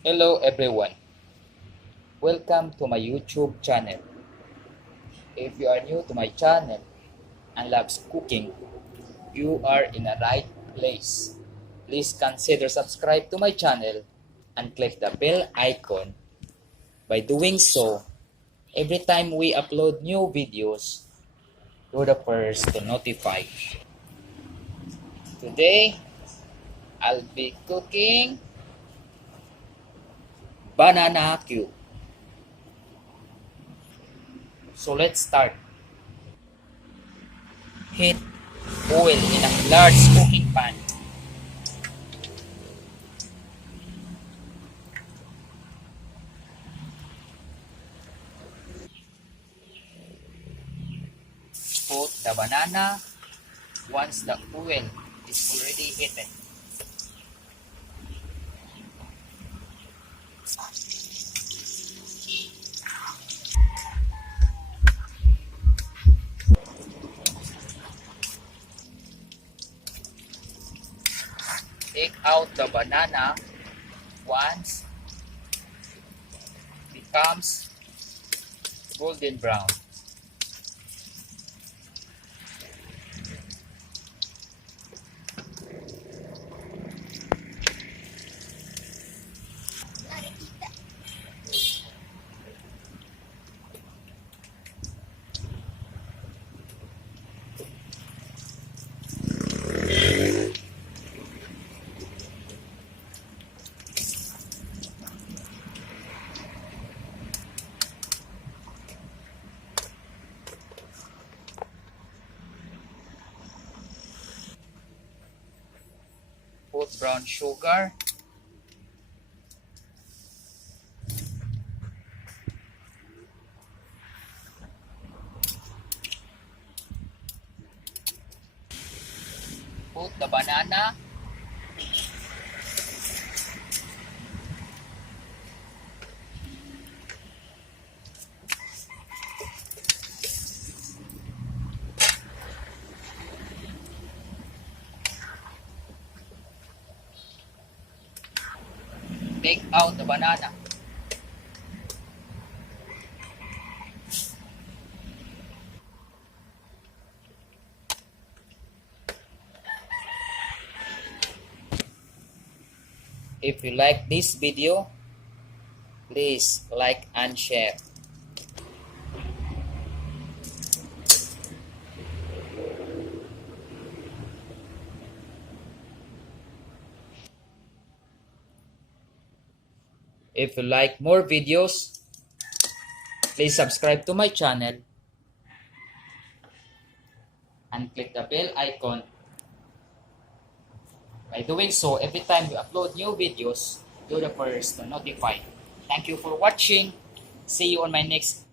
Hello everyone, welcome to my YouTube channel. If you are new to my channel and loves cooking, you are in the right place. Please consider subscribe to my channel and click the bell icon. By doing so, every time we upload new videos, you're the first to notify. Today, I'll be cooking bananacue. So let's start. Heat oil in a large cooking pan. Put the banana once the oil is already heated. Take out the banana once becomes golden brown. Put brown sugar. Put the banana. Take out the banana. If you like this video, please like and share. If you like more videos, please subscribe to my channel and click the bell icon. By doing so, every time we upload new videos, you're the first to notify. Thank you for watching. See you on my next